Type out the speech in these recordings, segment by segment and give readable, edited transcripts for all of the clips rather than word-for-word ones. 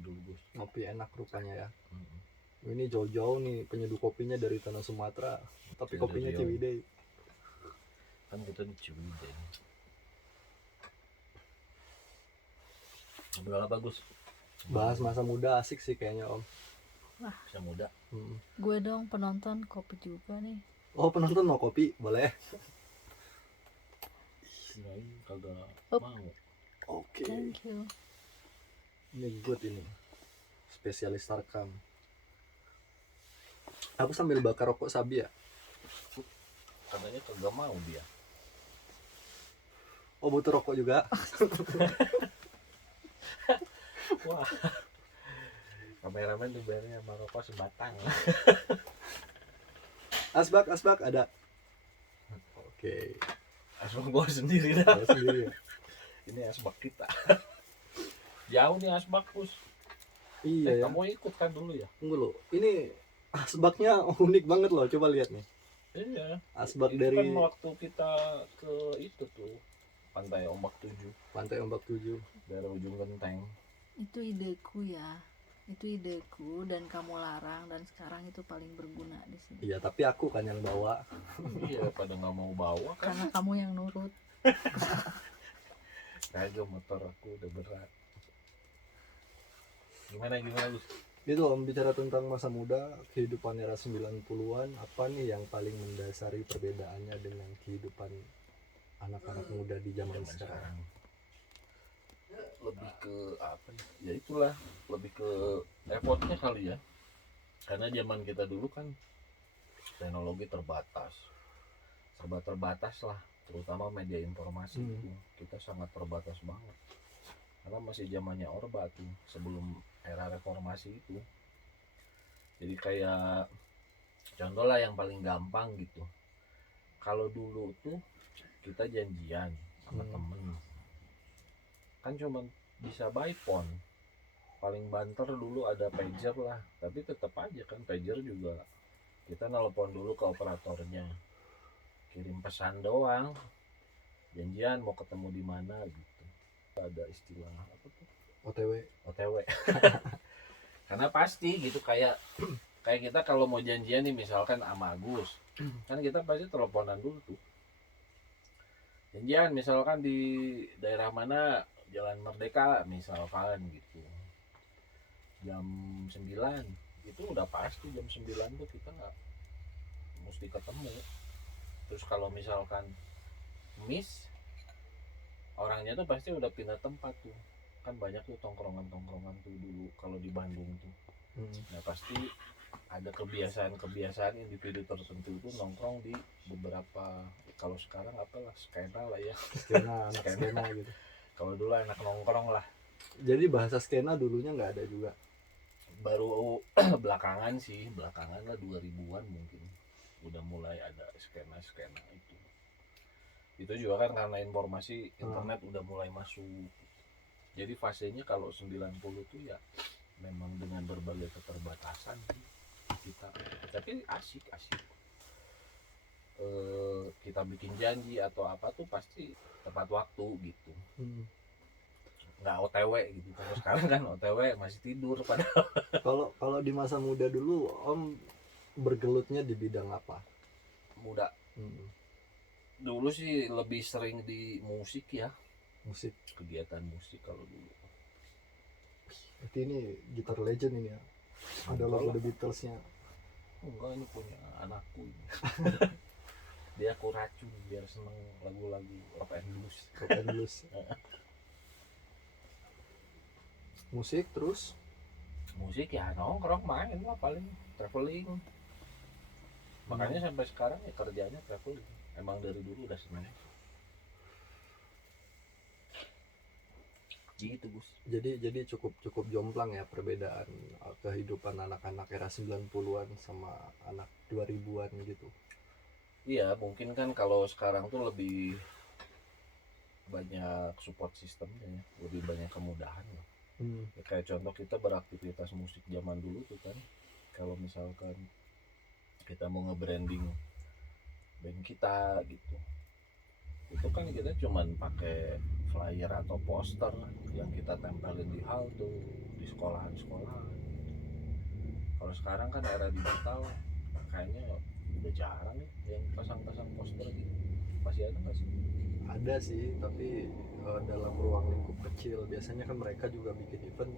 dulu Gus. Ngopi enak rupanya ya. Mm-mm. Ini jauh-jauh nih penyeduh kopinya dari tanah Sumatera, tapi Dari kopinya Riau. Ciwidey. Kan kita di Ciwidey. Ngobrol apa Gus? Bahas masa muda asik sih kayaknya Om. Bisa muda. Gue dong penonton kopi juga nih. Oh penonton mau kopi? Boleh. Kirain kagak Up. mau. Oke. Thank you. Ini good ini. Spesialis Tarkam. Aku sambil bakar rokok sabi ya. Katanya kagak mau dia. Oh butuh rokok juga. Wah. Kameramen dibayarnya sama rokok sebatang. Asbak ada. Oke. Asbak gua sendiri dah. Saya sendiri ya. Ini asbak kita. Jauh nih asbak Gus. Iya ya. Kamu ikut kan dulu ya? Tunggu lo. Ini asbaknya unik banget loh. Coba lihat nih. Iya. Asbak Itu dari kan waktu kita ke itu tuh Pantai Ombak 7 Pantai Ombak 7. daerah ujung genteng. Itu ideku ya. Itu ideku dan kamu larang dan sekarang itu paling berguna di sini. Iya, tapi aku kan yang bawa. Iya, pada nggak mau bawa kan. Karena kamu yang nurut. Kagak, motor aku udah berat. Gimana Gus? Itu Om, bicara tentang masa muda, kehidupan era 90-an, apa nih yang paling mendasari perbedaannya dengan kehidupan anak-anak muda di zaman sekarang? Lebih ke apa ya, itulah lebih ke effortnya kali ya, karena zaman kita dulu kan teknologi terbatas, serba terbatas lah, terutama media informasi itu kita sangat terbatas banget, karena masih zamannya Orba tuh, sebelum era reformasi itu. Jadi kayak contoh lah yang paling gampang gitu, kalau dulu tuh kita janjian sama temen kan cuma bisa by phone, paling banter dulu ada pager lah, tapi tetap aja kan pager juga kita nelpon dulu ke operatornya, kirim pesan doang, janjian mau ketemu di mana gitu, ada istilah apa tuh, OTW. Karena pasti gitu, kayak kita kalau mau janjian nih misalkan sama Agus kan kita pasti teleponan dulu tuh, janjian misalkan di daerah mana, Jalan Merdeka misalkan gitu, jam 9 itu udah pasti jam 9 tuh kita nggak mesti ketemu. Terus kalau misalkan miss, orangnya tuh pasti udah pindah tempat tuh, kan banyak tuh tongkrongan tuh dulu kalau di Bandung tuh. Nah pasti ada kebiasaan individu tertentu itu nongkrong di beberapa, kalau sekarang apalah skena lah ya, skena gitu. Kalau dulu enak nongkrong lah. Jadi bahasa skena dulunya nggak ada juga, baru belakangan lah 2000-an mungkin udah mulai ada skena itu. Itu juga kan karena informasi internet udah mulai masuk. Jadi fasenya kalau 90 tuh ya memang dengan berbagai keterbatasan kita, tapi asik. Kita bikin janji atau apa tuh pasti tepat waktu gitu. Nggak OTW gitu. Kalau sekarang kan OTW masih tidur padahal. Kalau di masa muda dulu Om bergelutnya di bidang apa? Muda. Dulu sih lebih sering di musik ya. Musik. Kegiatan musik kalau dulu. Berarti ini gitar legend ini ya. Ada logo The Beatles-nya. Enggak, ini punya anakku ini. Dia aku racun biar seneng lagu-lagu rock and blues. Musik terus? Musik ya nongkrong main lah, paling traveling. Makanya sampai sekarang ya kerjanya traveling. Emang dari dulu udah seneng. Gitu Gus. Jadi cukup jomplang ya perbedaan kehidupan anak-anak era 90-an sama anak 2000-an gitu. Iya, mungkin kan kalau sekarang tuh lebih banyak support sistemnya ya, lebih banyak kemudahan ya. Ya, kayak contoh kita beraktivitas musik zaman dulu tuh kan, kalau misalkan kita mau nge-branding band kita gitu, itu kan kita cuman pakai flyer atau poster yang kita tempelin di halte, di sekolahan-sekolahan. Kalau sekarang kan era digital, kayaknya udah jarang ya yang pasang-pasang poster gitu. Masih ada nggak sih? Ada sih, tapi dalam ruang lingkup kecil. Biasanya kan mereka juga bikin event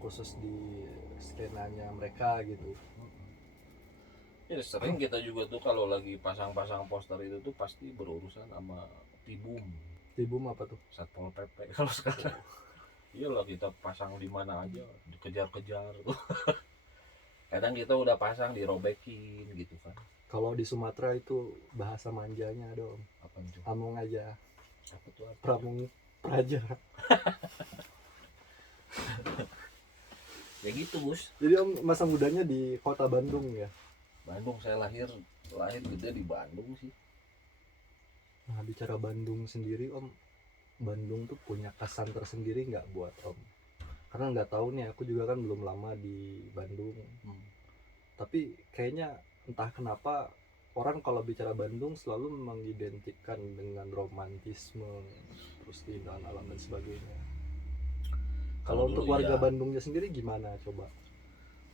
khusus di skenanya mereka gitu. Ya sering kita juga tuh kalau lagi pasang-pasang poster itu tuh pasti berurusan sama Tibum, Tibum apa tuh? Satpol PP. Kalau sekarang iyalah kita pasang di mana aja dikejar-kejar tuh. Kadang kita udah pasang dirobekin gitu kan. Kalau di Sumatera itu bahasa manjanya dong. Apa itu? Among aja, Apa tuh? Apa? pramung praja. Ya gitu Gus. Jadi om masa mudanya di kota Bandung ya. Bandung, saya lahir gede di Bandung sih. Nah bicara Bandung sendiri om, Bandung tuh punya kesan tersendiri nggak buat om? Karena nggak tahu nih, aku juga kan belum lama di Bandung. Tapi kayaknya entah kenapa orang kalau bicara Bandung selalu mengidentikan dengan romantisme, terus keindahan alam dan sebagainya. Kalau untuk dulu warga iya, Bandungnya sendiri gimana coba?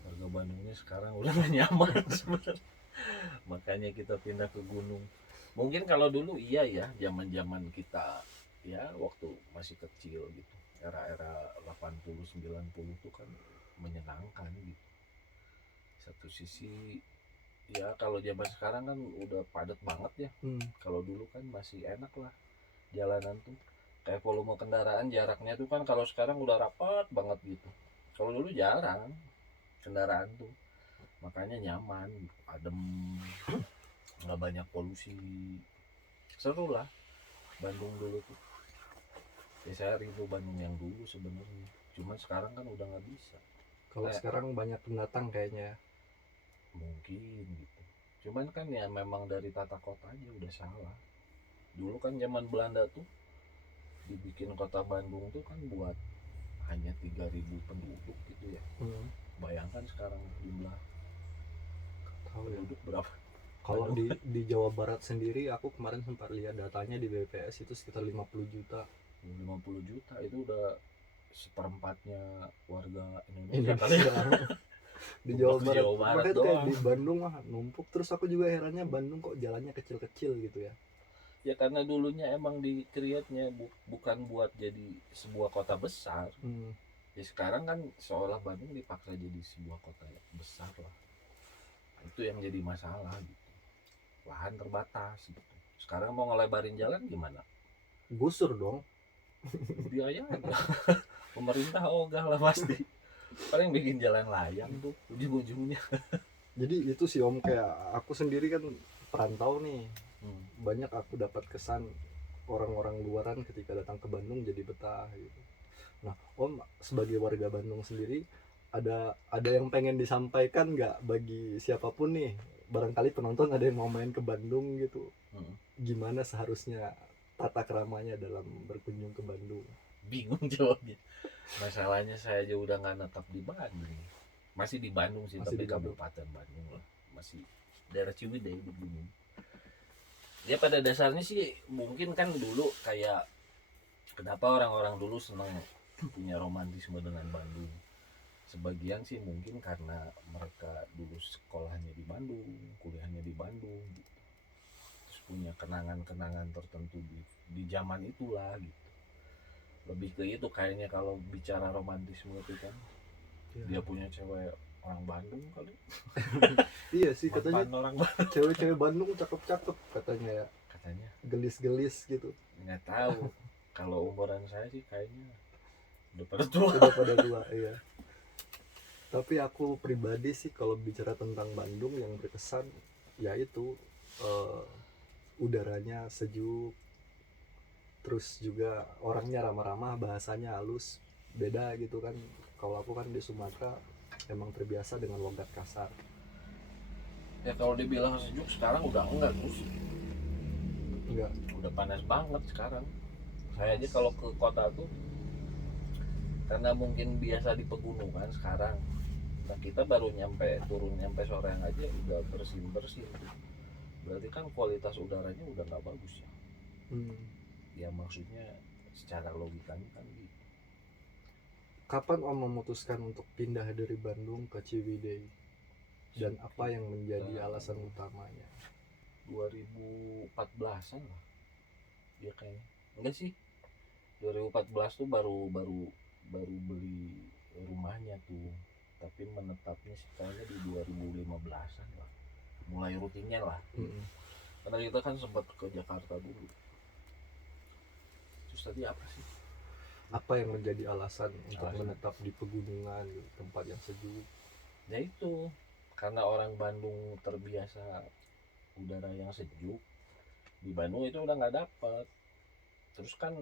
warga Bandungnya sekarang udah gak nyaman sebenarnya. Makanya kita pindah ke gunung. Mungkin kalau dulu iya ya, zaman-zaman kita ya waktu masih kecil gitu. Era-era 80 90 tuh kan menyenangkan gitu. Satu sisi ya kalau zaman sekarang kan udah padat banget ya. Kalau dulu kan masih enak lah jalanan tuh. Kayak volume kendaraan jaraknya tuh kan kalau sekarang udah rapat banget gitu. Kalau dulu jarang kendaraan tuh, makanya nyaman, adem, nggak banyak polusi, seru lah Bandung dulu tuh. Ya saya rindu Bandung yang dulu sebenarnya, cuman sekarang kan udah nggak bisa. Kalau sekarang banyak pendatang kayaknya. Mungkin gitu. Cuman kan ya memang dari tata kota aja udah salah. Dulu kan zaman Belanda tuh dibikin kota Bandung tuh kan buat hanya 3.000 penduduk gitu ya. Bayangkan sekarang jumlah Tahu ya. penduduk berapa? Kalau di Jawa Barat sendiri aku kemarin sempat lihat datanya di BPS itu sekitar 50 juta. 50 juta itu udah seperempatnya warga Indonesia kali ya. Indonesia. Di Jawa Barat, makanya tuh kayak di Bandung mah numpuk. Terus aku juga herannya Bandung kok jalannya kecil-kecil gitu ya. Ya karena dulunya emang di create-nya bukan buat jadi sebuah kota besar. Ya sekarang kan seolah Bandung dipaksa jadi sebuah kota besar lah. Itu yang jadi masalah gitu. Lahan terbatas gitu. Sekarang mau ngelebarin jalan gimana? Gusur dong. Biaya ada. Pemerintah ogah lah pasti. Paling bikin jalan layang tuh ujung-ujungnya. Jadi itu sih om, kayak aku sendiri kan perantau nih. Banyak aku dapat kesan orang-orang luaran ketika datang ke Bandung jadi betah gitu. Nah om sebagai warga Bandung sendiri ada yang pengen disampaikan nggak bagi siapapun nih, barangkali penonton ada yang mau main ke Bandung gitu, gimana seharusnya tata keramanya dalam berkunjung ke Bandung? Bingung jawabnya. Masalahnya saya aja udah nggak netap di Bandung, masih di Bandung sih, Masih tapi di Bandung. Kabupaten Bandung lah, masih daerah Ciwidey di Gunung. Ya pada dasarnya sih mungkin kan dulu kayak kenapa orang-orang dulu senang punya romantisme dengan Bandung. Sebagian sih mungkin karena mereka dulu sekolahnya di Bandung, kuliahnya di Bandung gitu. Terus punya kenangan-kenangan tertentu di zaman itulah gitu. Lebih ke itu kayaknya kalau bicara romantisme itu kan. Dia punya cewek orang Bandung kali. Iya sih katanya orang Bandung. cewek-cewek Bandung cakep-cakep katanya ya, Katanya gelis-gelis gitu. nggak tahu. Kalau umuran saya sih kayaknya udah pada tua. Udah pada tua iya. Tapi aku pribadi sih kalau bicara tentang Bandung yang berkesan yaitu udaranya sejuk, terus juga orangnya ramah-ramah, bahasanya halus, beda gitu kan. Kalau aku kan di Sumatera emang terbiasa dengan logat kasar. Ya kalau dibilang sejuk sekarang udah enggak terus. Enggak. Udah panas banget sekarang. Saya aja kalau ke kota tuh karena mungkin biasa di pegunungan sekarang. Nah kita baru turun nyampe sorean aja udah bersin tuh. Berarti kan kualitas udaranya udah nggak bagus ya. Ya maksudnya secara logikanya kan gitu. Kapan Om memutuskan untuk pindah dari Bandung ke Ciwidey? Dan apa yang menjadi alasan utamanya? 2014an lah dia kayaknya, enggak sih, 2014 tuh baru beli rumahnya tuh, tapi menetapnya sih kayaknya di 2015an lah, mulai rutinnya lah. Karena kita kan sempat ke Jakarta dulu. Terus tadi apa sih? Apa yang menjadi alasan untuk menetap di pegunungan, tempat yang sejuk? Ya itu, karena orang Bandung terbiasa udara yang sejuk. Di Bandung itu udah nggak dapet. Terus kan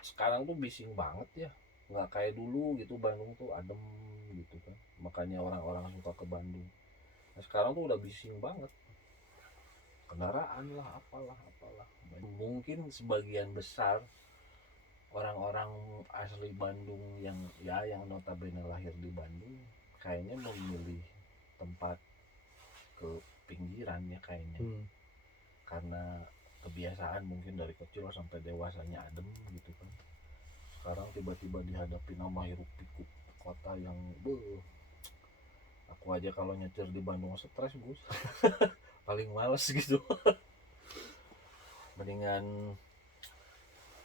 sekarang tuh bising banget ya, nggak kayak dulu gitu. Bandung tuh adem gitu kan, makanya orang-orang suka ke Bandung. Nah sekarang tuh udah bising banget, kendaraan lah apalah. Mungkin sebagian besar orang-orang asli Bandung yang notabene lahir di Bandung kayaknya memilih tempat ke pinggiran ya kayaknya. Karena kebiasaan mungkin dari kecil sampai dewasanya adem gitu kan. Sekarang tiba-tiba dihadapi nama hiruk pikuk kota yang aku aja kalau nyetir di Bandung stres Gus. Paling males gitu. Mendingan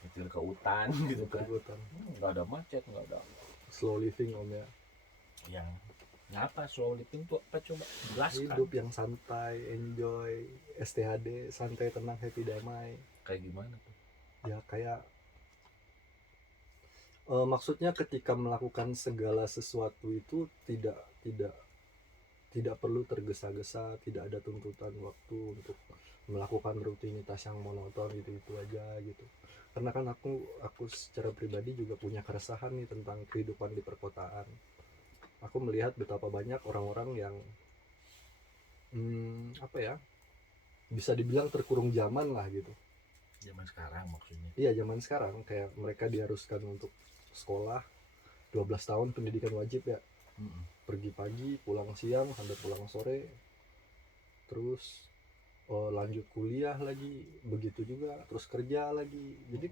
nyetir ke hutan gitu kan, nggak ada macet, nggak ada slow living Om ya. Yang ngapa slow living tuh apa, coba jelaskan. Hidup yang santai, enjoy, STHD, santai, tenang, happy, damai. Kayak gimana tuh? Ya kayak maksudnya ketika melakukan segala sesuatu itu tidak perlu tergesa-gesa, tidak ada tuntutan waktu untuk melakukan rutinitas yang monoton gitu aja gitu. Karena kan aku secara pribadi juga punya keresahan nih tentang kehidupan di perkotaan. Aku melihat betapa banyak orang-orang yang apa ya, bisa dibilang terkurung zaman lah gitu. Zaman sekarang maksudnya? Iya, zaman sekarang kayak mereka diharuskan untuk sekolah 12 tahun pendidikan wajib ya. Pergi pagi, pulang siang, sampai pulang sore, terus lanjut kuliah lagi, begitu juga, terus kerja lagi. Jadi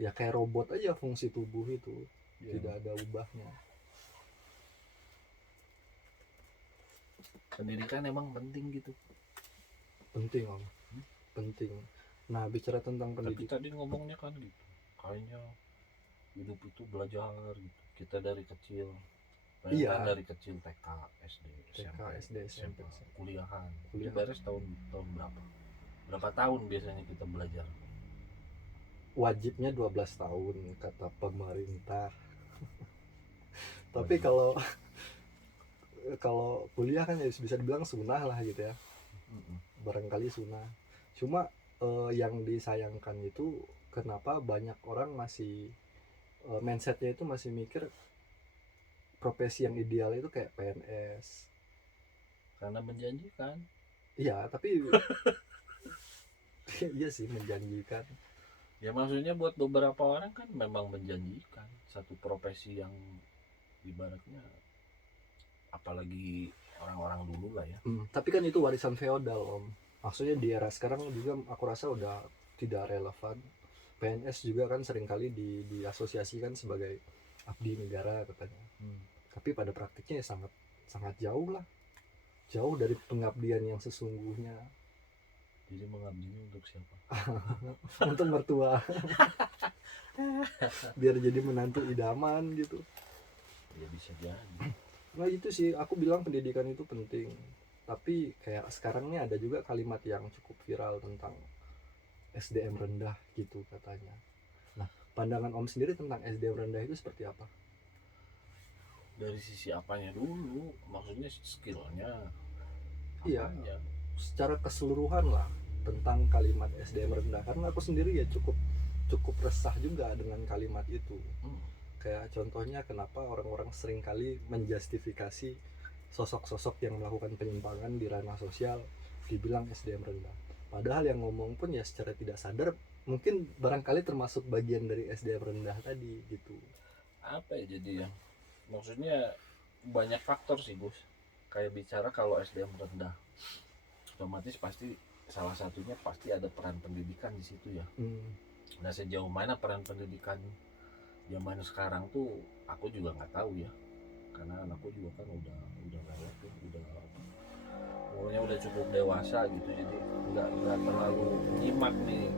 kayak robot aja fungsi tubuh itu, tidak ada ubahnya. Pendidikan emang penting gitu? Penting Om, penting. Nah bicara tentang pendidikan, tapi tadi ngomongnya kan gitu, kayaknya hidup itu belajar gitu. Kita dari kecil, iya, dari kecil TK, SD, SMP, kuliahan. Itu beres tahun berapa tahun biasanya kita belajar? Wajibnya 12 tahun kata pemerintah. Tapi kalau kuliah kan ya bisa dibilang sunnah lah gitu ya. Barangkali sunnah. Cuma yang disayangkan itu kenapa banyak orang masih mindsetnya itu masih mikir profesi yang ideal itu kayak PNS. Karena menjanjikan. Iya, tapi iya sih menjanjikan. Ya maksudnya buat beberapa orang kan memang menjanjikan satu profesi yang ibaratnya, apalagi orang-orang dulu lah ya. Tapi kan itu warisan feodal Om. Maksudnya di era sekarang juga aku rasa udah tidak relevan. PNS juga kan seringkali diasosiasikan sebagai abdi negara katanya. Tapi pada praktiknya ya sangat jauh lah. Jauh dari pengabdian yang sesungguhnya. Jadi mengabdinya untuk siapa? Untuk mertua. Biar jadi menantu idaman gitu. Ya bisa jadi. Nah itu sih aku bilang pendidikan itu penting. Tapi kayak sekarang nih ada juga kalimat yang cukup viral tentang SDM rendah gitu katanya. Nah pandangan Om sendiri tentang SDM rendah itu seperti apa? Dari sisi apanya dulu? Maksudnya skillnya? Iya, secara keseluruhan lah tentang kalimat SDM rendah. Karena aku sendiri ya cukup resah juga dengan kalimat itu. Kayak contohnya kenapa orang-orang sering kali menjustifikasi sosok-sosok yang melakukan penyimpangan di ranah sosial dibilang SDM rendah. Padahal yang ngomong pun ya secara tidak sadar mungkin barangkali termasuk bagian dari SDM rendah tadi gitu. Apa ya jadi ya? Maksudnya banyak faktor sih Gus. Kayak bicara kalau SDM rendah, otomatis pasti salah satunya pasti ada peran pendidikan di situ ya. Nah sejauh mana peran pendidikan zaman sekarang tuh aku juga nggak tahu ya, karena anakku juga kan udah lewat tuh, udah umurnya udah cukup dewasa gitu, jadi nggak terlalu nyimak nih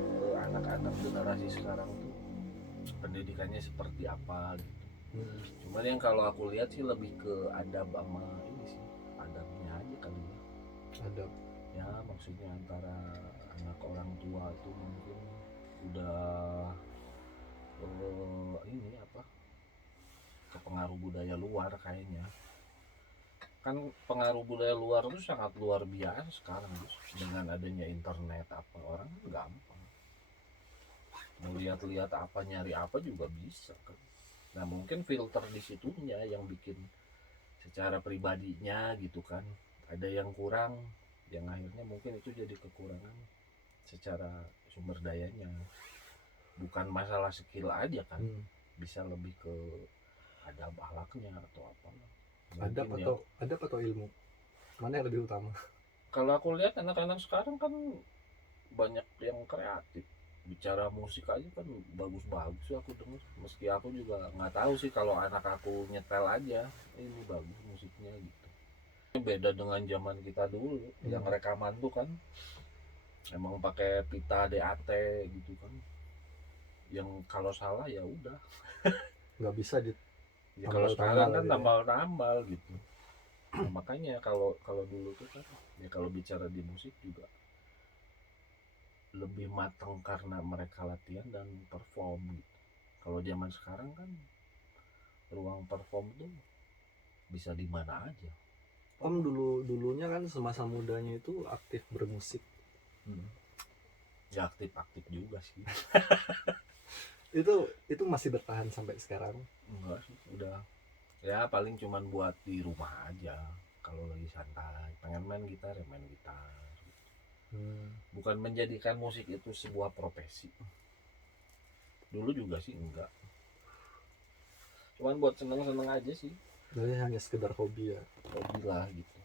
anak-anak generasi sekarang tuh pendidikannya seperti apa gitu. Cuman yang kalau aku lihat sih lebih ke adab sama ini sih, adabnya aja kali ya. Adab Ya maksudnya antara anak orang tua tuh mungkin udah ini apa, kepengaruh budaya luar kayaknya. Kan pengaruh budaya luar itu sangat luar biasa sekarang Gus. Dengan adanya internet apa orang kan gampang mau lihat-lihat apa, nyari apa juga bisa kan. Nah mungkin filter di situnya yang bikin secara pribadinya gitu kan ada yang kurang, yang akhirnya mungkin itu jadi kekurangan secara sumber dayanya, bukan masalah skill aja kan. Bisa lebih ke adab akhlaknya atau apa mungkin ya. adab atau ilmu, mana yang lebih utama? Kalau aku lihat anak-anak sekarang kan banyak yang kreatif, bicara musik aja kan bagus-bagus sih aku dengar, meski aku juga nggak tahu sih kalau anak aku nyetel aja ini bagus musiknya gitu. Beda dengan zaman kita dulu yang rekaman tuh kan emang pakai pita DAT gitu kan, yang kalau salah ya udah Nggak bisa ya, kalau sekarang kan gitu ya. tambal-tambal gitu. Nah, makanya kalau dulu tuh kan ya kalau bicara di musik juga lebih matang karena mereka latihan dan perform gitu. Kalau zaman sekarang kan ruang perform tuh bisa di mana aja. Om dulunya kan semasa mudanya itu aktif bermusik. Ya aktif juga sih. itu masih bertahan sampai sekarang? Enggak sih, udah ya paling cuman buat di rumah aja. Kalau lagi santai pengen main gitar ya main gitar. Bukan menjadikan musik itu sebuah profesi. Dulu juga sih enggak. Cuman buat seneng-seneng aja sih. Jadi hanya sekedar hobi ya. Hobi lah gitu.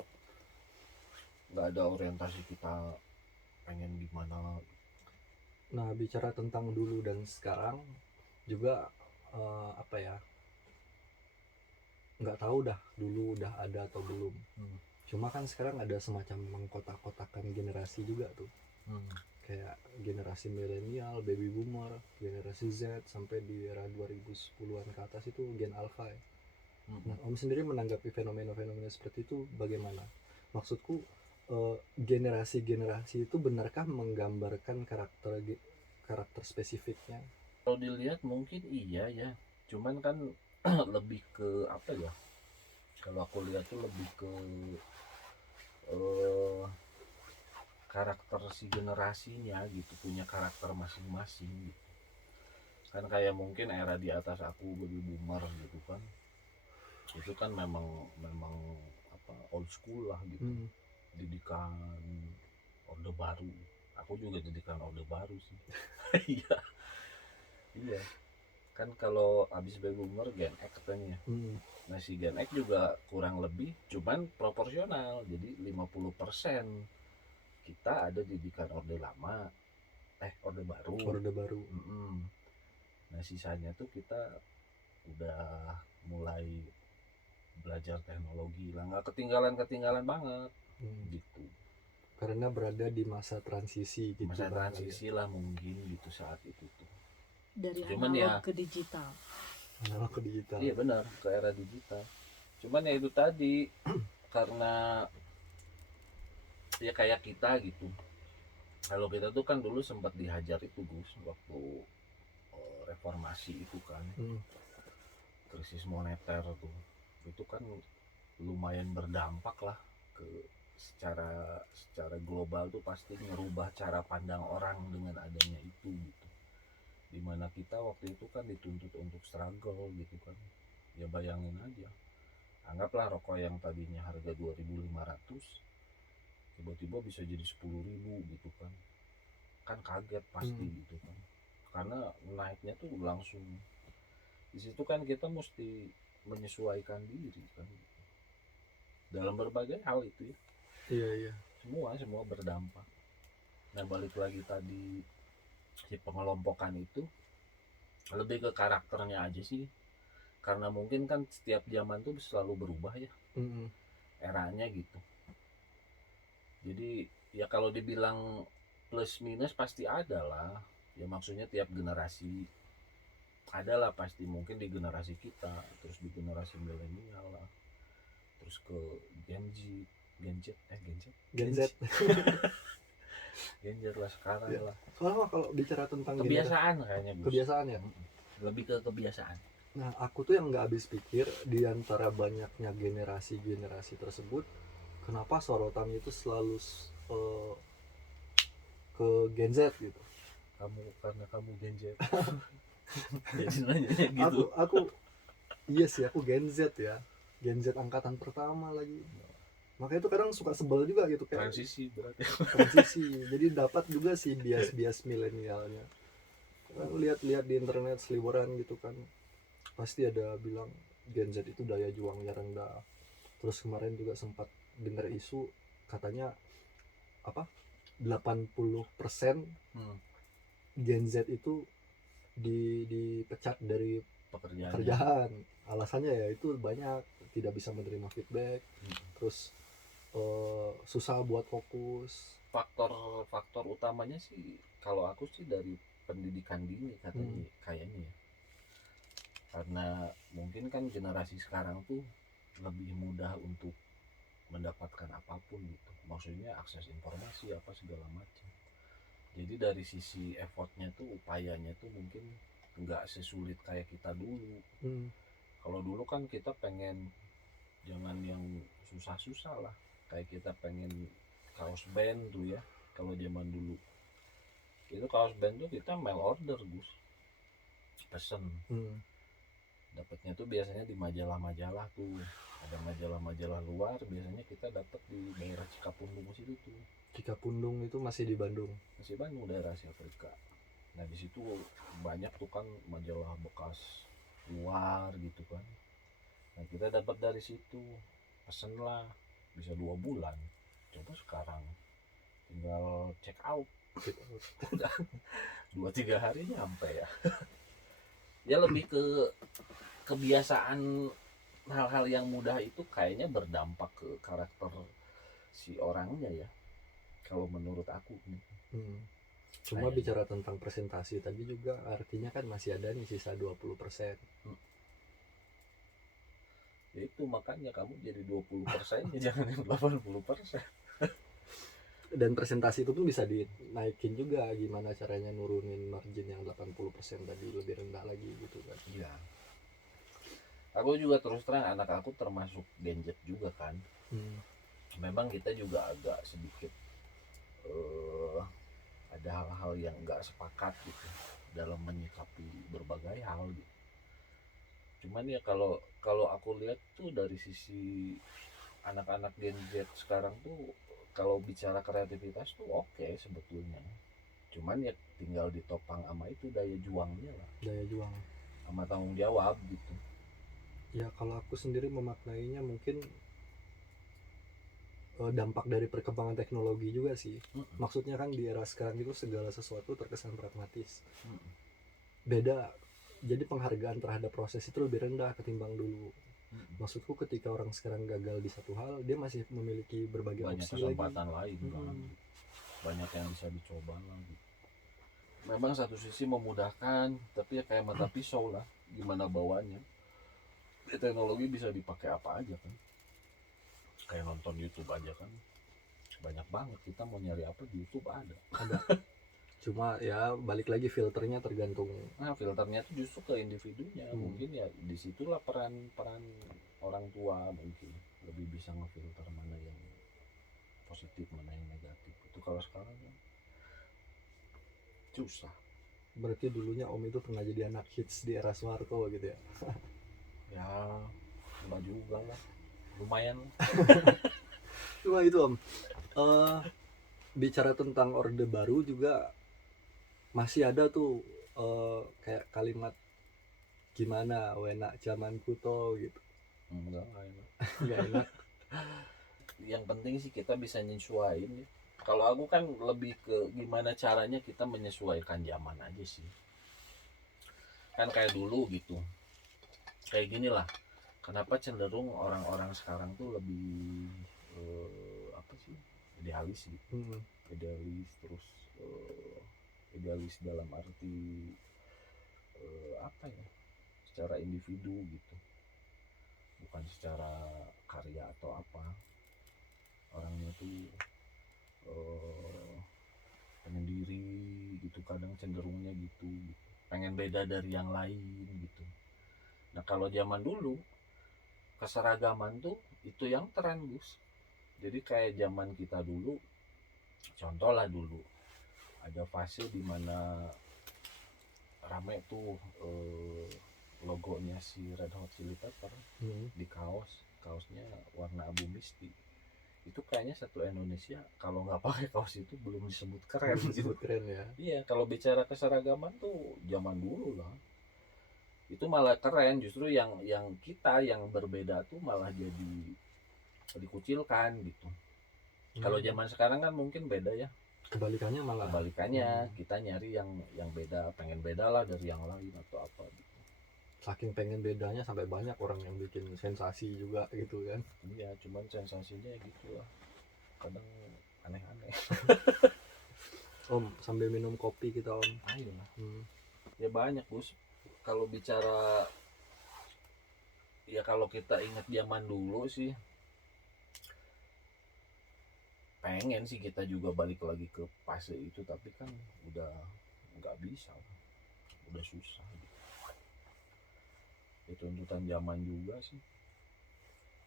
Nggak ada orientasi kita pengen gimana. Nah bicara tentang dulu dan sekarang juga apa ya, nggak tahu dah dulu udah ada atau belum. Cuma kan sekarang ada semacam mengkotak-kotakan generasi juga tuh. Kayak generasi milenial, baby boomer, generasi Z, sampai di era 2010-an ke atas itu gen alpha ya. Nah Om sendiri menanggapi fenomena-fenomena seperti itu bagaimana? Maksudku generasi-generasi itu benarkah menggambarkan karakter spesifiknya? Kalau dilihat mungkin iya ya, cuman kan lebih ke apa ya, kalau aku lihat tuh lebih ke karakter si generasinya gitu, punya karakter masing-masing gitu. Kan kayak mungkin era di atas aku baby boomer gitu kan, itu kan memang apa old school lah gitu. Didikan orde baru, aku juga didikan orde baru sih. Iya iya kan kalau abis baby boomer Gen X katanya. Nah si Gen X juga kurang lebih cuman proporsional, jadi 50% kita ada didikan orde lama, orde baru. Nah sisanya tuh kita udah mulai belajar teknologi lah, nggak ketinggalan banget gitu. Karena berada di masa transisi gitu. Masa transisi lah mungkin gitu saat itu tuh. Dari Cuman analog ya, ke digital. Analog ke digital. Iya benar, ke era digital. Cuman ya itu tadi karena ya kayak kita gitu. Kalau kita tuh kan dulu sempat dihajar itu Gus waktu reformasi itu kan. Krisis moneter tuh. Itu kan lumayan berdampak lah ke secara global tuh, pasti ngerubah cara pandang orang dengan adanya itu gitu. Dimana kita waktu itu kan dituntut untuk struggle gitu kan. Ya bayangin aja, anggaplah rokok yang tadinya harga 2.500 tiba-tiba bisa jadi 10.000 gitu kan. Kan kaget pasti gitu kan, karena naiknya tuh langsung. Di situ kan kita mesti menyesuaikan diri kan dalam berbagai hal itu ya. Iya. Semua berdampak. Nah balik lagi tadi si pengelompokan itu lebih ke karakternya aja sih, karena mungkin kan setiap zaman tuh selalu berubah ya eranya gitu. Jadi ya kalau dibilang plus minus pasti ada lah ya, maksudnya tiap generasi ada lah pasti, mungkin di generasi kita, terus di generasi milenial lah, terus ke Gen Z, Gen Z. Gen Z lah sekarang Ya. lah. Soalnya kalau bicara tentang Kebiasaan kayaknya Gus. kebiasaan ya. Lebih ke kebiasaan. Nah, aku tuh yang nggak habis pikir di antara banyaknya generasi-generasi tersebut, kenapa sorotannya itu selalu ke Gen Z gitu. Karena kamu Gen Z. Jadi nanya gitu. Aku iya sih, aku Gen Z ya. Gen Z angkatan pertama lagi. Makanya itu kadang suka sebel juga gitu kayak Transisi berarti. Jadi dapat juga sih bias-bias milenialnya. Kan lihat-lihat di internet seliweran gitu kan. Pasti ada bilang Gen Z itu daya juangnya rendah. Terus kemarin juga sempat dengar isu katanya apa 80% Gen Z itu dipecat dari pekerjaan. Alasannya ya itu banyak tidak bisa menerima feedback, terus susah buat fokus. Faktor utamanya sih kalau aku sih dari pendidikan dini katanya kayaknya ya. Karena mungkin kan generasi sekarang tuh lebih mudah untuk mendapatkan apapun gitu, maksudnya akses informasi apa segala macam. Jadi dari sisi effortnya tuh, upayanya tuh mungkin nggak sesulit kayak kita dulu. Kalau dulu kan kita pengen jangan yang susah-susah lah, kayak kita pengen kaos band tuh ya, kalau zaman dulu itu kaos band tuh kita mail order Gus, pesen. Dapatnya tuh biasanya di majalah-majalah tuh, ada majalah-majalah luar, biasanya kita dapat di daerah Cikapundung situ tuh. Cikapundung itu masih di Bandung. Masih Bandung, daerah Asia Afrika. Nah di situ banyak tuh kan majalah bekas luar gitu kan. Nah kita dapat dari situ, pesen lah, bisa 2 bulan. Coba sekarang tinggal check out, udah 2-3 hari nyampe ya. Ya lebih ke kebiasaan, hal-hal yang mudah itu kayaknya berdampak ke karakter si orangnya ya, kalau menurut aku. Cuma bicara tentang presentasi tadi juga artinya kan masih ada nih sisa 20%. Ya itu makanya kamu jadi 20% ya jangan yang 80%. Dan presentasi itu pun bisa dinaikin juga, gimana caranya nurunin margin yang 80% tadi lebih rendah lagi gitu kan. Iya. Aku juga terus terang anak aku termasuk Gen Z juga kan. Memang kita juga agak sedikit ada hal-hal yang nggak sepakat gitu dalam menyikapi berbagai hal gitu. Cuman ya kalau aku lihat tuh dari sisi anak-anak Gen Z sekarang tuh, kalau bicara kreativitas tuh oke sebetulnya. Cuman ya tinggal ditopang sama itu daya juangnya lah. Daya juang. Sama tanggung jawab gitu. Ya kalau aku sendiri memaknainya mungkin dampak dari perkembangan teknologi juga sih. Maksudnya kan di era sekarang itu segala sesuatu terkesan pragmatis. Beda, jadi penghargaan terhadap proses itu lebih rendah ketimbang dulu. Maksudku ketika orang sekarang gagal di satu hal, dia masih memiliki berbagai banyak opsi kesempatan lagi. lain kan. Banyak yang bisa dicoba lagi. Memang satu sisi memudahkan, tapi ya kayak mata pisau lah, gimana bawanya. Teknologi bisa dipakai apa aja kan. Kayak nonton YouTube aja kan, banyak banget, kita mau nyari apa di YouTube ada. Cuma ya balik lagi filternya tergantung. Nah filternya tuh justru ke individunya. Mungkin ya disitulah peran orang tua, mungkin lebih bisa ngefilter mana yang positif mana yang negatif. Itu kalau sekarang kan susah. Berarti dulunya Om itu pernah jadi anak hits di era Soeharto gitu ya? Ya enggak juga lah, lumayan. Cuma itu Om, bicara tentang Orde Baru juga masih ada tuh kayak kalimat gimana enak zaman kuto gitu. Enggak enak. Nggak enak. Yang penting sih kita bisa nyesuaiin ya. Kalau aku kan lebih ke gimana caranya kita menyesuaikan zaman aja sih. Kan kayak dulu gitu. Kayak gini lah. Kenapa cenderung orang-orang sekarang tuh lebih apa sih? Idealis gitu. Idealis terus idealis dalam arti apa ya? Secara individu gitu. Bukan secara karya atau apa. Orangnya tuh penyendiri gitu, kadang cenderungnya gitu, pengen beda dari yang lain gitu. Nah kalau zaman dulu keseragaman tuh itu yang tren Gus. Jadi kayak zaman kita dulu, contoh lah dulu ada fase dimana rame tuh logonya si Red Hot Chili Pepper di kaosnya warna abu misti. Itu kayaknya satu Indonesia kalau nggak pakai kaos itu belum disebut keren. Disebut keren ya. Iya, kalau bicara keseragaman tuh zaman dulu lah. Itu malah keren, justru yang kita yang berbeda tuh malah jadi dikucilkan gitu. Kalau zaman sekarang kan mungkin beda ya. Kebalikannya malah. Kebalikannya kita nyari yang beda, pengen beda lah dari yang lain atau apa gitu. Saking pengen bedanya sampai banyak orang yang bikin sensasi juga gitu kan. Iya, cuman sensasinya gitu lah. Kadang aneh-aneh. Om, sambil minum kopi kita Om. Ayo lah. Ya banyak Gus. Kalau bicara ya kalau kita ingat zaman dulu sih pengen sih kita juga balik lagi ke fase itu, tapi kan udah nggak bisa, udah susah gitu. Itu tuntutan zaman juga sih.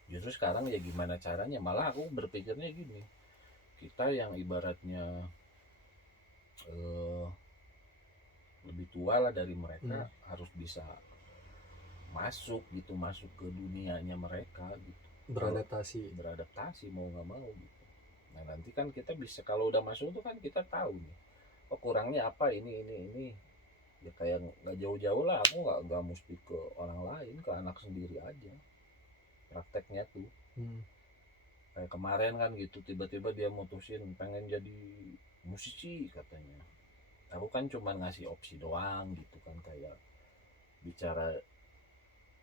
Justru sekarang ya gimana caranya, malah aku berpikirnya gini, kita yang ibaratnya lebih tua lah dari mereka harus bisa masuk ke dunianya mereka gitu, beradaptasi mau nggak mau gitu. Nah nanti kan kita bisa, kalau udah masuk tuh kan kita tahu nih, oh kurangnya apa, ini ya kayak nggak jauh-jauh lah, aku nggak mesti ke orang lain, ke anak sendiri aja prakteknya tuh. Kayak kemarin kan gitu, tiba-tiba dia mutusin pengen jadi musisi katanya. Aku kan cuma ngasih opsi doang gitu kan, kayak bicara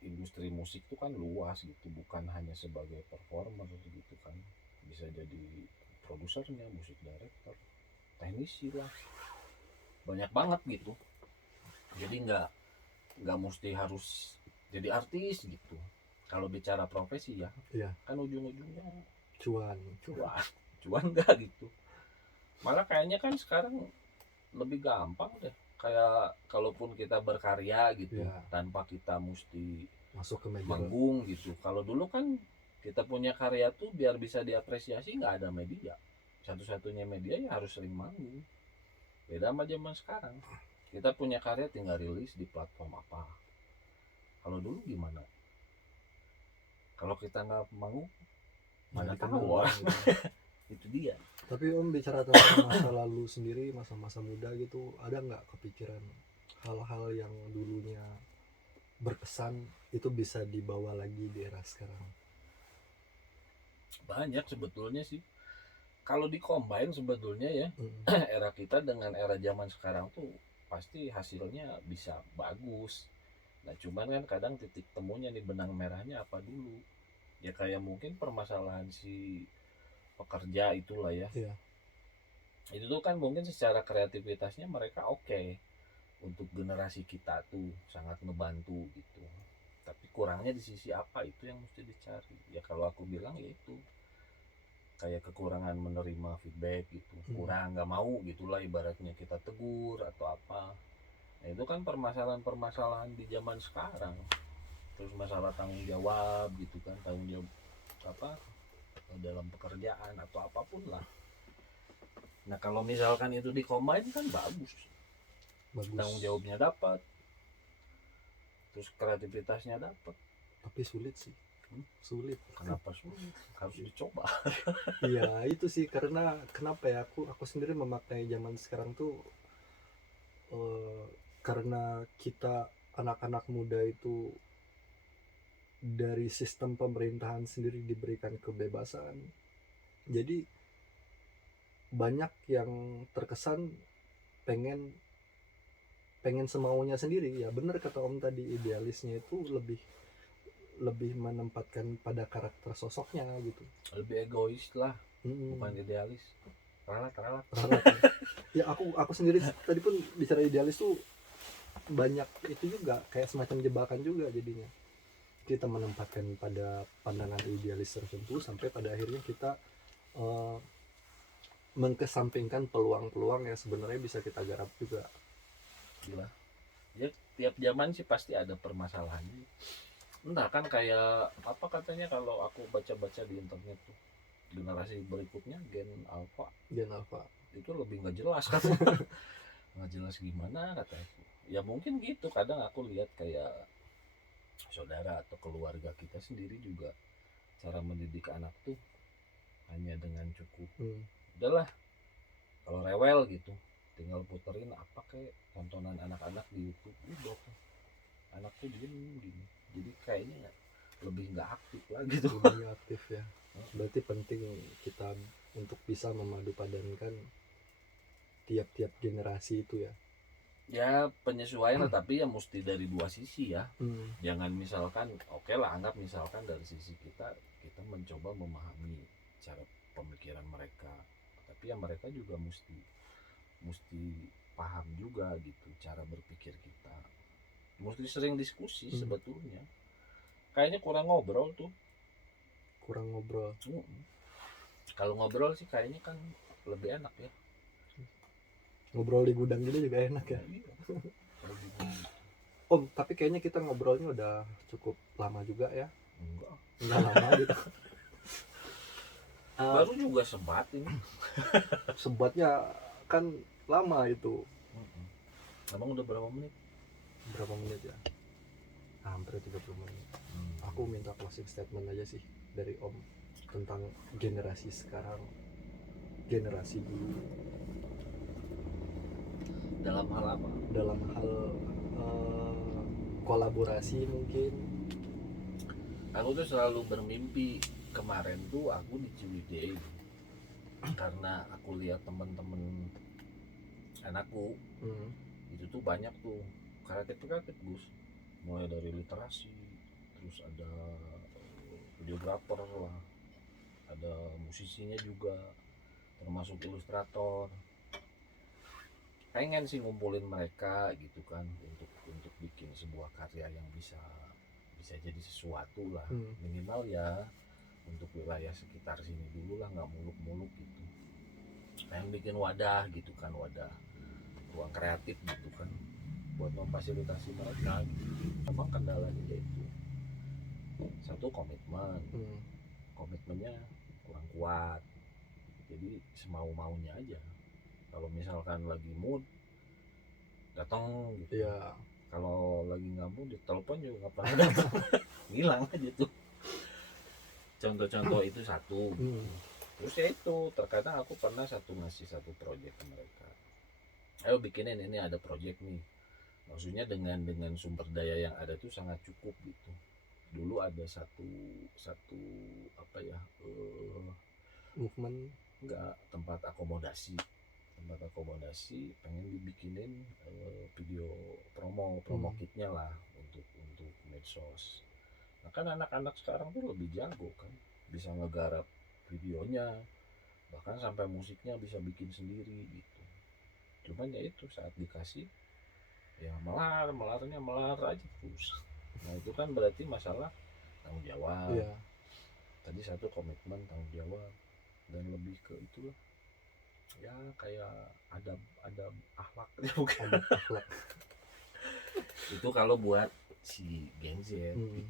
industri musik tuh kan luas gitu, bukan hanya sebagai performer gitu kan, bisa jadi produsernya, musik director, teknisi lah, banyak banget gitu. Jadi nggak mesti harus jadi artis gitu. Kalau bicara profesi ya, kan ujung-ujungnya cuan nggak gitu. Malah kayaknya kan sekarang lebih gampang deh, kayak kalaupun kita berkarya gitu tanpa kita mesti masuk ke media manggung gitu. Kalau dulu kan kita punya karya tuh biar bisa diapresiasi nggak ada media, satu-satunya media ya harus sering manggung. Beda sama zaman sekarang, kita punya karya tinggal rilis di platform apa. Kalau dulu gimana, kalau kita nggak manggung mana tahu orang. Itu dia. Tapi Om bicara tentang masa lalu sendiri, masa-masa muda gitu, ada nggak kepikiran hal-hal yang dulunya berkesan itu bisa dibawa lagi di era sekarang? Banyak sebetulnya sih. Kalau di-combine sebetulnya ya, era kita dengan era zaman sekarang tuh pasti hasilnya bisa bagus. Nah cuman kan kadang titik temunya nih, benang merahnya apa dulu. Ya kayak mungkin permasalahan si pekerja itulah ya. Itu tuh kan mungkin secara kreativitasnya mereka oke. Untuk generasi kita tuh sangat ngebantu gitu, tapi kurangnya di sisi apa, itu yang mesti dicari. Ya kalau aku bilang ya itu kayak kekurangan menerima feedback gitu, kurang, nggak mau gitulah ibaratnya, kita tegur atau apa. Nah itu kan permasalahan di zaman sekarang. Terus masalah tanggung jawab gitu kan, tanggung jawab apa dalam pekerjaan atau apapun lah. Nah kalau misalkan itu di-combine kan bagus. Tanggung jawabnya dapat, terus kreativitasnya dapat. Tapi sulit sih. Sulit. Kenapa sulit? Harus dicoba. Iya itu sih, karena kenapa ya, aku sendiri memaknai zaman sekarang tuh karena kita anak-anak muda itu dari sistem pemerintahan sendiri diberikan kebebasan, jadi banyak yang terkesan pengen pengen semaunya sendiri. Ya bener kata Om tadi, idealisnya itu lebih lebih menempatkan pada karakter sosoknya gitu. Lebih egois lah, Mm-mm. bukan idealis. Ralat. Ya aku sendiri tadi pun bicara idealis tuh banyak itu juga kayak semacam jebakan juga jadinya. Kita menempatkan pada pandangan idealis tertentu sampai pada akhirnya kita eh, mengkesampingkan peluang-peluang yang sebenarnya bisa kita garap juga. Gila. Ya tiap zaman sih pasti ada permasalahannya. Entah kan kayak apa katanya kalau aku baca-baca di internet tuh, generasi berikutnya gen alpha Gen Alpha. itu lebih nggak jelas kan. Nggak jelas gimana kata aku. Ya mungkin gitu, kadang aku lihat kayak saudara atau keluarga kita sendiri juga cara mendidik anak tuh hanya dengan cukup udahlah, kalau rewel gitu tinggal puterin apa kayak tontonan anak-anak di YouTube, udah tuh anak tuh diem gini, jadi kayaknya lebih nggak aktif lagi tuh. Lebih aktif ya. Berarti penting kita untuk bisa memadupadankan tiap-tiap generasi itu ya. Ya penyesuaian lah, tapi ya mesti dari dua sisi ya. Jangan misalkan oke lah, anggap misalkan dari sisi kita mencoba memahami cara pemikiran mereka, tapi ya mereka juga mesti paham juga gitu cara berpikir kita, mesti sering diskusi. Sebetulnya kayaknya kurang ngobrol tuh. Kalau ngobrol sih kayaknya kan lebih enak ya. Ngobrol di gudang gini juga enak ya. Om, tapi kayaknya kita ngobrolnya udah cukup lama juga ya. Enggak lama gitu. Baru juga sebat ini. Sebatnya kan lama itu. Abang udah berapa menit? Berapa menit ya? Hampir 30 menit. Aku minta closing statement aja sih dari Om tentang generasi sekarang, generasi dulu. Dalam hal apa? Dalam hal kolaborasi mungkin. Aku tuh selalu bermimpi, kemarin tuh aku di Ciwidey karena aku lihat temen-temen anakku itu tuh banyak tuh kreatif Gus, mulai dari literasi, terus ada videografer lah, ada musisinya juga, termasuk ilustrator. Pengen sih ngumpulin mereka gitu kan untuk bikin sebuah karya yang bisa jadi sesuatu lah. Minimal ya untuk wilayah sekitar sini dulu lah, nggak muluk-muluk gitu. Pengen bikin wadah gitu kan, wadah ruang kreatif gitu kan, buat memfasilitasi mereka gitu. Emang kendalanya yaitu satu, komitmennya kurang kuat, jadi semau-maunya aja. Kalau misalkan lagi mood datang gitu ya. Kalau lagi nggak mood ditelepon juga nggak pernah datang. Hilang aja tuh. Contoh-contoh itu satu. Terus ya itu, terkadang aku pernah ngasih satu project ke mereka, ayo bikinin ini, ada project nih, maksudnya dengan sumber daya yang ada tuh sangat cukup gitu. Dulu ada satu apa ya, movement, enggak, tempat akomodasi pengen dibikinin video promo kitnya lah untuk medsos. Nah kan anak-anak sekarang tuh lebih jago kan, bisa ngegarap videonya, bahkan sampai musiknya bisa bikin sendiri gitu. Cuman ya itu, saat dikasih ya melarnya aja terus. Nah itu kan berarti masalah tanggung jawab. Tadi satu, komitmen, tanggung jawab, dan lebih ke itulah ya, kayak ada akhlak bukan akhlak. Itu kalau buat si Gen Z gitu.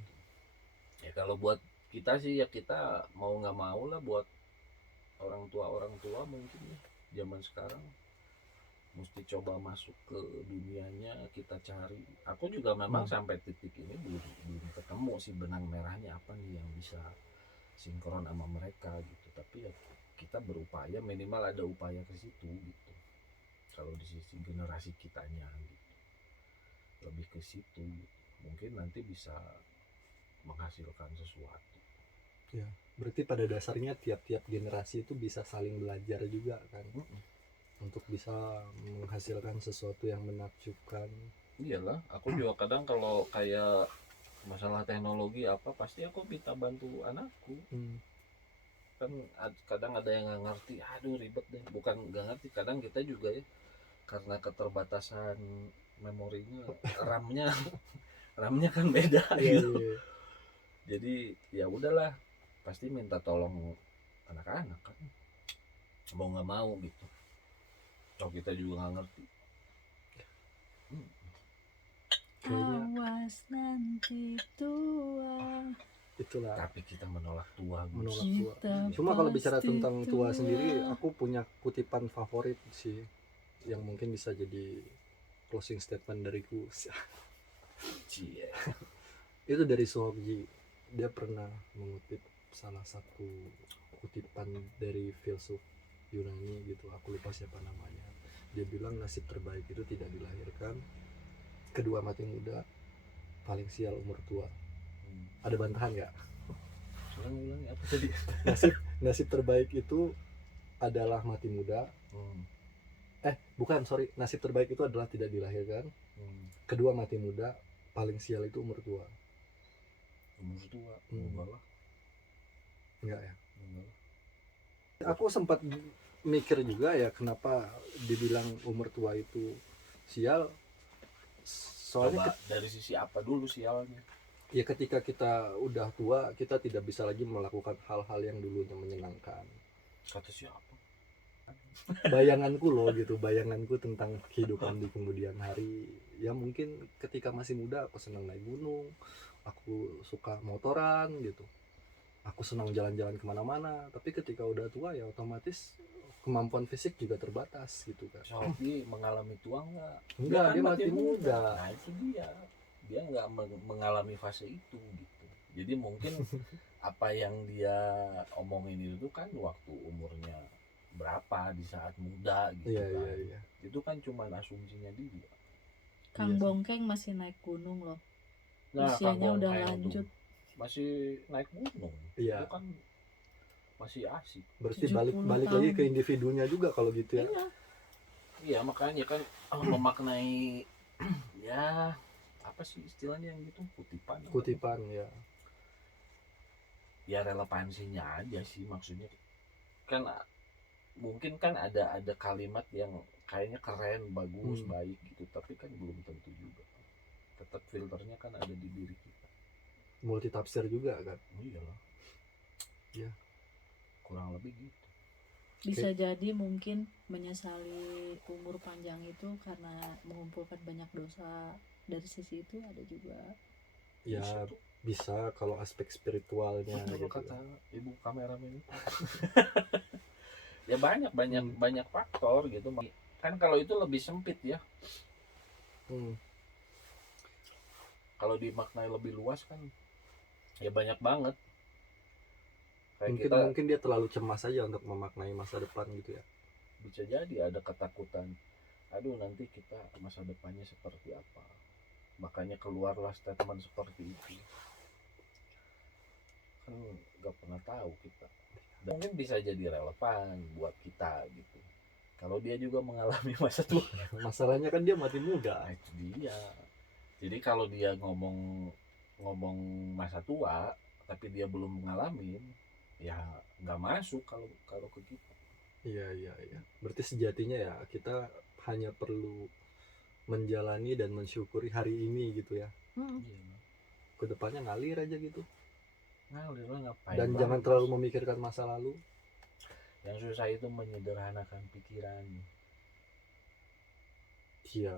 Ya kalau buat kita sih ya kita mau nggak mau lah, buat orang tua mungkin ya zaman sekarang mesti coba masuk ke dunianya, kita cari. Aku juga memang sampai titik ini belum ketemu sih benang merahnya apa nih yang bisa sinkron sama mereka gitu. Tapi ya kita berupaya, minimal ada upaya ke situ gitu. Kalau di sisi generasi kitanya gitu, lebih ke situ gitu. Mungkin nanti bisa menghasilkan sesuatu. Ya, berarti pada dasarnya tiap-tiap generasi itu bisa saling belajar juga kan, untuk bisa menghasilkan sesuatu yang menakjubkan. Iyalah, aku juga kadang kalau kayak masalah teknologi apa pasti aku minta bantu anakku. Kan kadang ada yang nggak ngerti, aduh ribet deh, bukan nggak ngerti, kadang kita juga ya karena keterbatasan memorinya, RAM-nya RAM-nya kan beda Iya, gitu. iya. Jadi ya udahlah, pasti minta tolong anak-anak kan, mau nggak mau gitu. Kalau kita juga nggak ngerti. Kayaknya Awas nanti tua. itulah Tapi kita menolak tua, Gus. menolak tua. Kita Cuma kalau bicara pasti tentang tua tua. sendiri, aku punya kutipan favorit sih yang mungkin bisa jadi closing statement dariku. Cie. Itu dari Sohobji. Dia pernah mengutip salah satu kutipan dari filsuf Yunani gitu, aku lupa siapa namanya. Dia bilang nasib terbaik itu tidak dilahirkan, kedua mati muda, paling sial umur tua. Ada bantahan nggak? Ulang apa tadi? Nasib terbaik itu adalah mati muda. Bukan, sorry, nasib terbaik itu adalah tidak dilahirkan, kedua mati muda, paling sial itu umur tua. Umur tua? Enggak lah. Enggak ya? Enggak lah. Aku sempat mikir juga ya, kenapa dibilang umur tua itu sial. Soalnya Coba dari sisi apa dulu sialnya? ya ketika kita udah tua, kita tidak bisa lagi melakukan hal-hal yang dulunya menyenangkan. Kata siapa? Bayanganku loh gitu, bayanganku tentang kehidupan di kemudian hari. Ya mungkin ketika masih muda aku senang naik gunung, aku suka motoran gitu, aku senang jalan-jalan kemana-mana. Tapi ketika udah tua ya otomatis kemampuan fisik juga terbatas gitu kan. Sofi mengalami tua enggak? Enggak, kan dia mati muda. Nah itu dia nggak mengalami fase itu gitu. Jadi mungkin apa yang dia omongin itu kan waktu umurnya berapa di saat muda gitu Iya, kan. iya. Itu kan cuma asumsinya dia. Kang Iya sih. Bongkeng masih naik gunung loh. Nah, Usianya Kang udah Bongkeng lanjut. tuh masih naik gunung. Iya. Itu kan masih asik. Berarti 70 balik lagi tahun. ke individunya juga kalau gitu ya. Iya. Iya makanya kan memaknai ya apa sih istilahnya yang gitu, Kutipan ya. Ya relevansinya aja sih, maksudnya kan mungkin kan ada kalimat yang kayaknya keren, bagus, baik gitu, tapi kan belum tentu juga. Tetap filternya kan ada di diri kita. Multi tafsir juga kan. Iyalah. Iya. Kurang lebih gitu. Bisa jadi mungkin menyesali umur panjang itu karena mengumpulkan banyak dosa. Dari sisi itu ada juga. Ya bisa kalau aspek spiritualnya gitu. gitu. Kata ibu kameramen itu. Ya banyak faktor gitu. Kan kalau itu lebih sempit ya. Kalau dimaknai lebih luas kan ya banyak banget. Kayak Mungkin dia terlalu cemas aja untuk memaknai masa depan gitu ya. Bisa jadi ada ketakutan, aduh nanti kita masa depannya seperti apa, makanya keluarlah statement seperti itu. Kan nggak pernah tahu kita. Dan mungkin bisa jadi relevan buat kita gitu kalau dia juga mengalami masa tua. Masalahnya kan dia mati muda. Nah, itu dia. Jadi kalau dia ngomong masa tua tapi dia belum mengalami, ya nggak masuk kalau ke kita. Iya. Berarti sejatinya ya kita hanya perlu menjalani dan mensyukuri hari ini gitu ya. Iya. Kedepannya ngalir aja gitu. Ngalir lah, ngapain? Dan jangan terlalu memikirkan masa lalu. Yang susah itu menyederhanakan pikiran. Iya.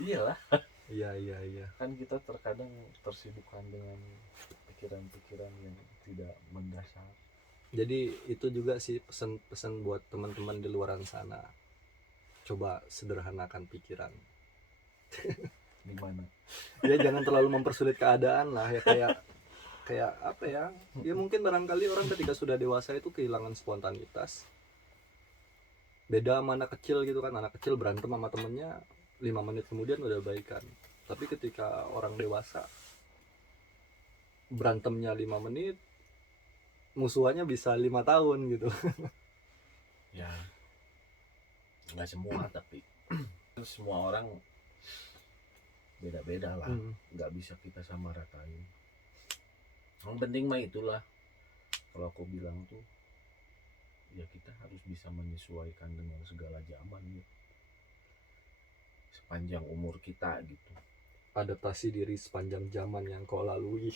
Iyalah. Iya. Kan kita terkadang tersibukkan dengan pikiran-pikiran yang tidak mendasar. Jadi itu juga sih pesan-pesan buat teman-teman di luaran sana. Coba sederhanakan pikiran. Gimana? Ya jangan terlalu mempersulit keadaan lah ya, kayak apa ya? Ya mungkin barangkali orang ketika sudah dewasa itu kehilangan spontanitas. Beda sama anak kecil gitu kan, anak kecil berantem sama temennya 5 menit kemudian udah baikan. Tapi ketika orang dewasa berantemnya 5 menit, musuhannya bisa 5 tahun gitu. Ya nggak semua tapi semua orang beda-beda lah, nggak bisa kita sama ratain. Yang penting mah itulah, kalau aku bilang tuh ya kita harus bisa menyesuaikan dengan segala zaman ya, sepanjang umur kita gitu. Adaptasi diri sepanjang zaman yang kau lalui.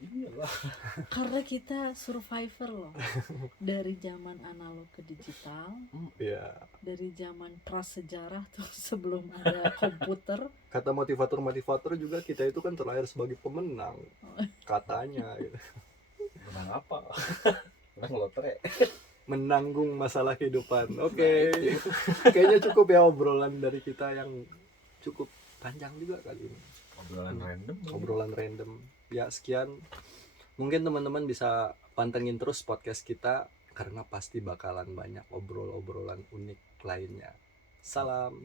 Iyalah, Karena kita survivor loh. Dari zaman analog ke digital, Ya, dari zaman prasejarah tuh sebelum ada komputer. kata motivator juga kita itu kan terlahir sebagai pemenang katanya gitu. menang apa? Menang lotre. Menanggung masalah kehidupan. Oke. Kayaknya cukup ya obrolan dari kita yang cukup panjang juga kali ini. Obrolan random. Ya, sekian. Mungkin teman-teman bisa pantengin terus podcast kita karena pasti bakalan banyak obrolan unik lainnya. Salam.